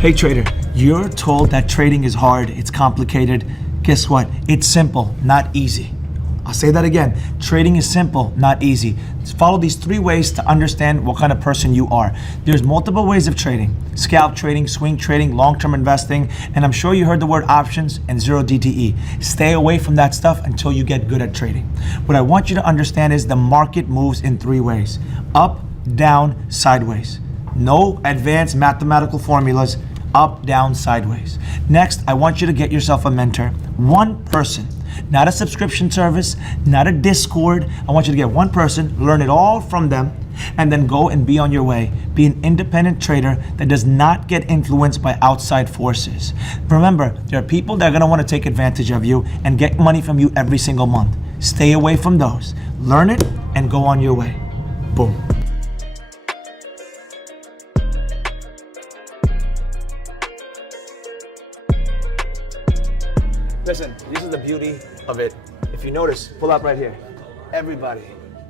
Hey trader, you're told that trading is hard, it's complicated. Guess what? It's simple, not easy. I'll say that again. Trading is simple, not easy. Just follow these 3 ways to understand what kind of person you are. There's multiple ways of trading. Scalp trading, swing trading, long-term investing, and I'm sure you heard the word options and zero DTE. Stay away from that stuff until you get good at trading. What I want you to understand is the market moves in 3 ways. Up, down, sideways. No advanced mathematical formulas. Up, down, sideways. Next, I want you to get yourself a mentor. One person. Not a subscription service, not a Discord. I want you to get one person, learn it all from them, and then go and be on your way. Be an independent trader that does not get influenced by outside forces. Remember, there are people that are gonna wanna take advantage of you and get money from you every single month. Stay away from those. Learn it and go on your way. Boom. Listen, this is the beauty of it. If you notice, pull up right here. Everybody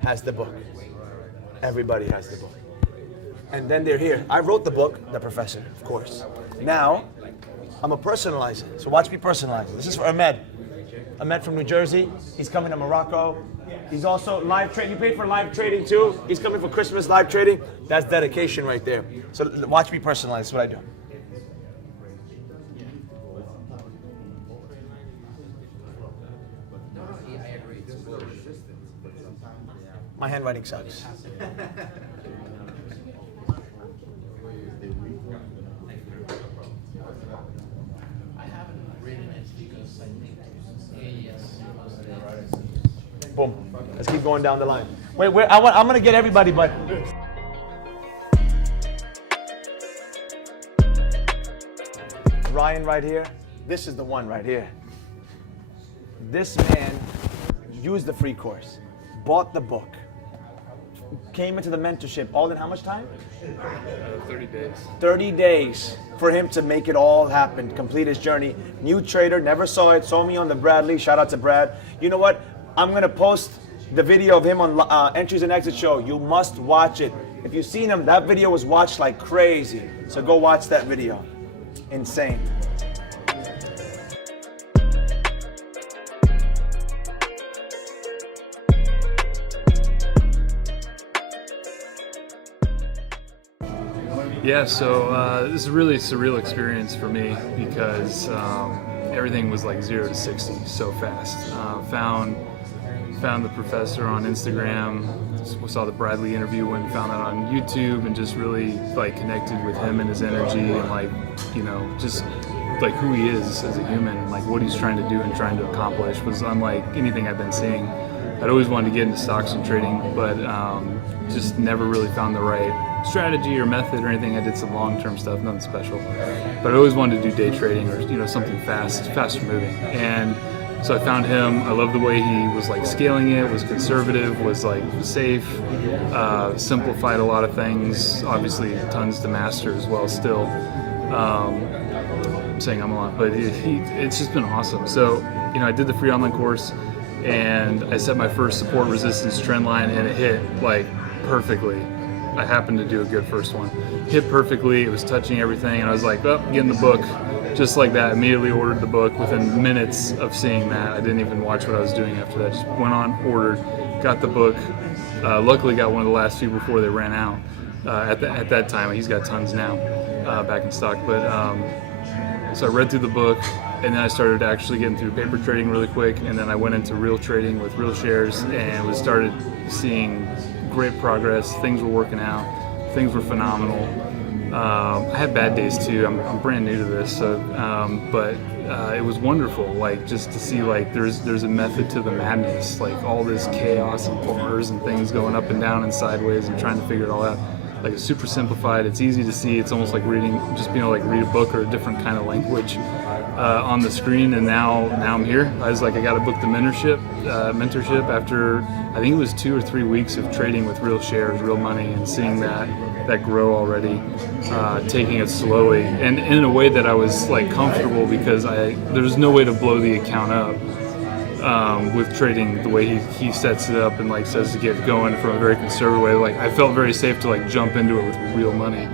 has the book. Everybody has the book. And then they're here. I wrote the book, The Professor, of course. Now, I'm gonna personalize it. So watch me personalize it. This is for Ahmed. Ahmed from New Jersey. He's coming to Morocco. He's also live trading. You paid for live trading too. He's coming for Christmas live trading. That's dedication right there. So watch me personalize. That's what I do. My handwriting sucks. Boom. Let's keep going down the line. Wait, I'm gonna get everybody, but Ryan right here. This is the one right here. This man used the free course, bought the book, came into the mentorship all in how much time? 30 days. 30 days for him to make it all happen, complete his journey. New trader, never saw it, saw me on the Bradley, shout out to Brad. You know what? I'm gonna post the video of him on Entries and Exit Show. You must watch it. If you've seen him, that video was watched like crazy. So go watch that video. Insane. Yeah, so this is really a surreal experience for me because everything was like 0 to 60 so fast. Found the professor on Instagram, saw the Bradley interview, went and found that on YouTube, and just really like connected with him and his energy and like, you know, just like who he is as a human and like what he's trying to do and trying to accomplish was unlike anything I've been seeing. I'd always wanted to get into stocks and trading, but just never really found the right strategy or method or anything. I did some long-term stuff, nothing special, but I always wanted to do day trading or, you know, something faster moving. And so I found him. I love the way he was like scaling it, was conservative, was like safe, simplified a lot of things, obviously tons to master as well still. I'm saying I'm a lot, but it's just been awesome. So, you know, I did the free online course and I set my first support resistance trend line and it hit like perfectly. I happened to do a good first one. Hit perfectly, it was touching everything, and I was like, oh, getting the book. Just like that, immediately ordered the book within minutes of seeing that. I didn't even watch what I was doing after that. Just went on, ordered, got the book. Luckily got one of the last few before they ran out at that time. He's got tons now back in stock. But so I read through the book, and then I started actually getting through paper trading really quick, and then I went into real trading with real shares and started seeing great progress. Things were working out. Things were phenomenal. I had bad days too. I'm brand new to this, so but it was wonderful. Like just to see like there's a method to the madness. Like all this chaos and bars and things going up and down and sideways and trying to figure it all out. Like it's super simplified. It's easy to see. It's almost like reading, just being able to like read a book or a different kind of language on the screen. And now I'm here. I was like, I got to book the mentorship after I think it was 2 or 3 weeks of trading with real shares, real money, and seeing that grow already, taking it slowly and in a way that I was like comfortable because there's no way to blow the account up. With trading the way he sets it up and like says to get going from a very conservative way, like I felt very safe to like jump into it with real money.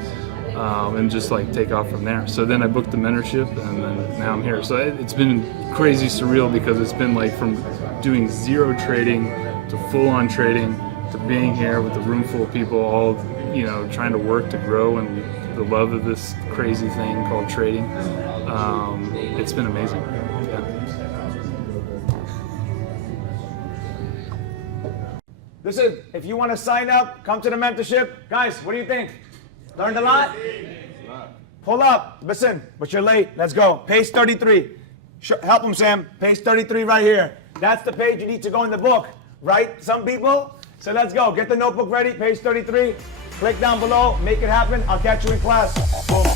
and just like take off from there. So then I booked the mentorship, and then now I'm here. So it's been crazy surreal because it's been like from doing zero trading to full-on trading to being here with a room full of people all, you know, trying to work to grow and the love of this crazy thing called trading. It's been amazing. Yeah. Listen, if you want to sign up, come to the mentorship. Guys, what do you think? Learned a lot? Pull up. Listen, but you're late. Let's go. Page 33. Help them, Sam. Page 33 right here. That's the page you need to go in the book, right? Some people? So let's go. Get the notebook ready. Page 33. Click down below. Make it happen. I'll catch you in class. Boom.